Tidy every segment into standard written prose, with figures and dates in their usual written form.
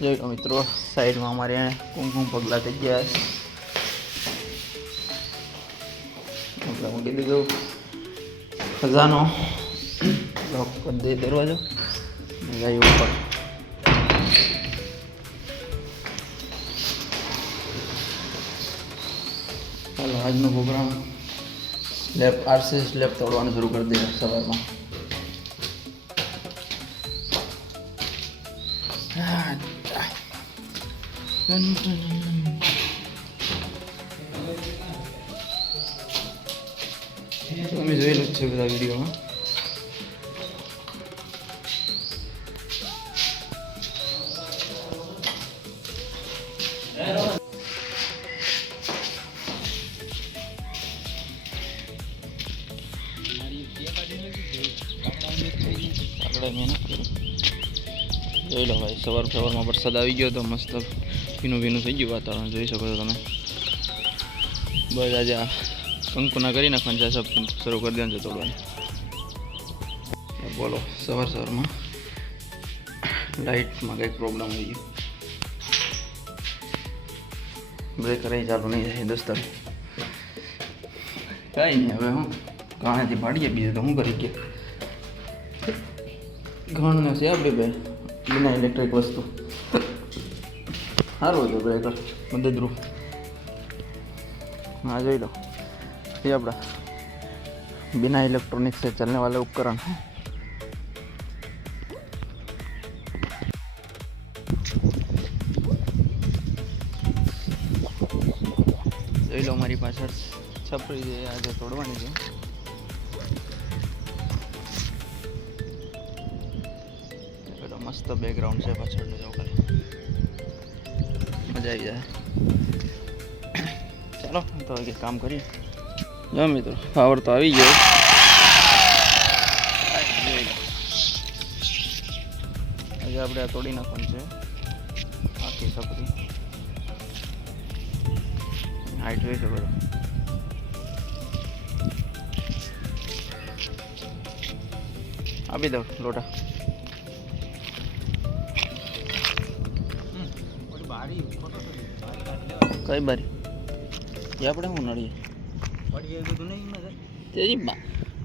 જોઈ લો મિત્રો, સાઈડમાં અમારે કુમકુમ પગલા થઈ ગયા. પગલા મૂકી દીધું. ખજાનો લોક કરી દે દરવાજો. ગાય ઉપર ચાલો આજનો પ્રોગ્રામ સ્લેબ આરસી સ્લેબ તોડવાનું શરૂ કરી દઈએ સવારમાં. તમે જોયેલું જ છે બધા વિડીયોમાં. જોઈ લો ભાઈ, સવારમાં વરસાદ આવી ગયો તો મસ્ત ભીનું ભીનું થઈ ગયું વાતાવરણ, જોઈ શકો છો તમે. બસ આજે આ કંકુના કરી નાખવાનું છે, સબ શરૂ કરી દેવાનું છે તોડવાનું. બોલો, સવારમાં લાઇટમાં કંઈક પ્રોબ્લેમ આવી ગયો. બ્રેકર અહીં ચાલુ નહીં થાય દોસ્તો. કાંઈ નહીં, હવે હું ઘાણેથી પાડીએ બીજું તો શું કરી કે ઘણને છે આપણી ભાઈ બિના ઇલેક્ટ્રિક વસ્તુ સારું છે બ્રેકર મદદરૂપ. હા જોઈ લો, ये अपना बिना इलेक्ट्रॉनिक से चलने वाले उपकरण है. જોઈ લો મારી પાછળ છપરી છે, આજે તોડવાની છે. મસ્ત બેકગ્રાઉન્ડ છે પાછળનું, જો ખાલી મજા આવી જાય. ચાલો તો હવે કામ કરીએ. જો મિત્રો, પાવર તો આવી ગયો. આજે આપણે આ તોડી નાખવાનું છે આખી સપરી. હાઈટ જોઈ શકો છો. આપી દઉં લોટા. કઈ બારી એ આપણે શું નડીએ તેજી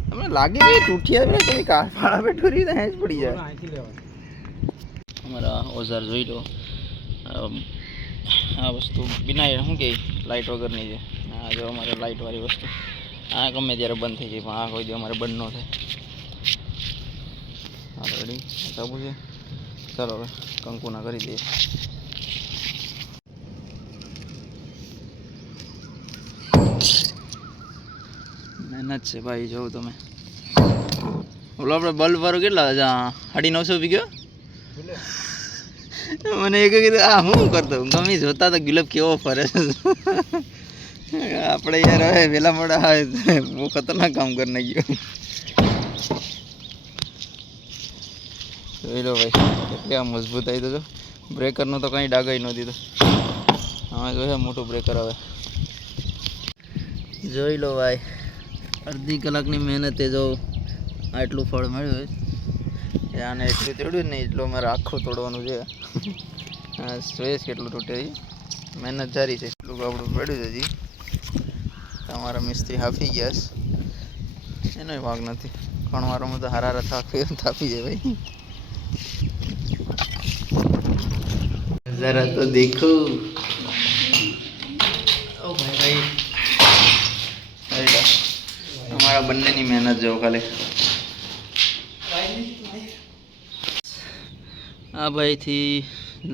તમને લાગે ભાઈ તૂટી આવે તમે કાર ફાળા બેઠો રહી ને જ પડી જાય. અમારા ઓઝાર જોઈ લો. આ વસ્તુ બિના શું કે લાઇટ વગરની છે. આ જો અમારે લાઇટવાળી વસ્તુ આ ગમે ત્યારે બંધ થઈ જાય, પણ આ કોઈ દી અમારે બંધ ન થાય. હા રેડી ચાબુ છે. ચાલો હવે કંકુના કરી દઈએ. મહેનત છે ભાઈ, જોઉં તમે. ઓલો આપણે બલ્બ વાળો કેટલા 950 ગયો. મને એક કીધું આ શું કરતો ગમી જોતા તો ગુલાબ કેવો ફરે છે. આપણે યાર હવે વેલા મોડા હોય બહુ ખતરનાક કામ કરી નાખ્યું. જોઈ લો ભાઈ કેટલી આ મજબૂત આવી તો. બ્રેકરનો તો કંઈ ડાગાઈ ન દીધો. હા જોઈએ મોટું બ્રેકર હવે. જોઈ લો ભાઈ, અડધી કલાકની મહેનતે જો આટલું ફળ મળ્યું. આને એટલું તોડ્યું ને એટલું મારે આખું તોડવાનું છે. સ્ટ્રેસ કેટલું તૂટે છે, મહેનત જારી છે. એટલું આપણું પડ્યું છે હજી. તમારા મિસ્ત્રી હાફી ગયા એનો ભાગ નથી. ખણવારોમાં તો હારા થાપી જાય ભાઈ. જરા તો દેખો. ઓ ભાઈ ભાઈ અમારા બંનેની મહેનત જો ખાલી. આ ભાઈથી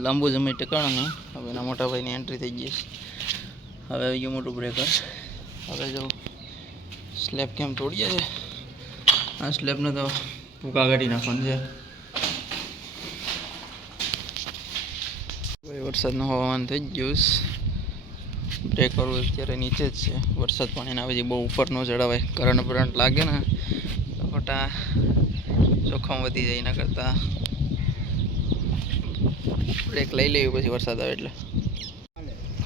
લાંબુ જમી ટકાણાનું. હવે એના મોટા ભાઈની એન્ટ્રી થઈ ગઈ છે. હવે આવી ગયું મોટું બ્રેકર. હવે જો સ્લેબ કેમ તોડીએ છે. આ સ્લેબને તો ભૂકા કાઢી નાખવાનું છે. વરસાદનું હવામાન થઈ ગયું. બ્રેકર અત્યારે નીચે જ છે. વરસાદ પાણીના પછી બહુ ઉપર ન ચડાવાય. કરંટ લાગે ને તો ખોટા જોખમ વધી જાય. એના કરતાં બ્રેક લઈ લેવી પછી વરસાદ આવે એટલે.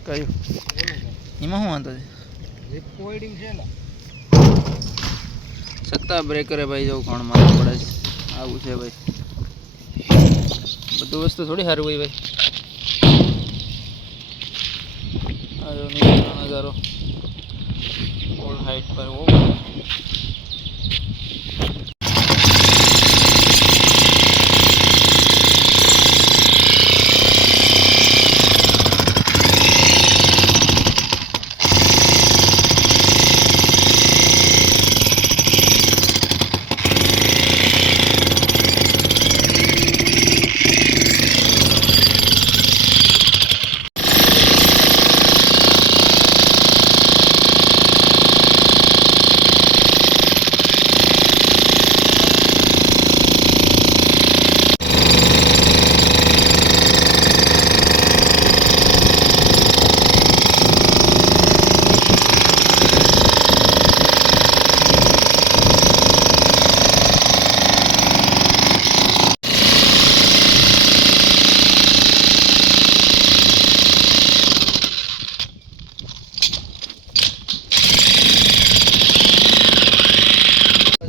કયું એમાં શું વાંધો છે? છતાં બ્રેકરે ભાઈ જવું ઘણ મારવું પડે છે. આવું છે ભાઈ, બધું વસ્તુ થોડી સારું હોય ભાઈ. આ જો નીચેનો નજારો ફૂલ હાઈટ પર. ઓ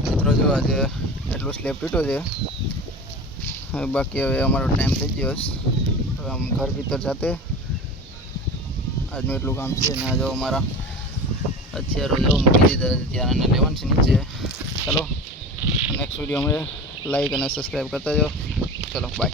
મિત્રો જો આજે એટલું સ્લેબ તૂટ્યો છે. હવે બાકી હવે અમારો ટાઈમ થઈ ગયો છે. હવે આમ ઘર ભીતર જાતે આજનું એટલું કામ છે. ને આ જો અમારા અત્યારે જો મૂકી દીધા છે, ત્યાં એને લેવાનું છે નીચે. ચલો નેક્સ્ટ વિડીયો અમે લાઈક અને સબસ્ક્રાઈબ કરતા જાઓ. ચલો બાય.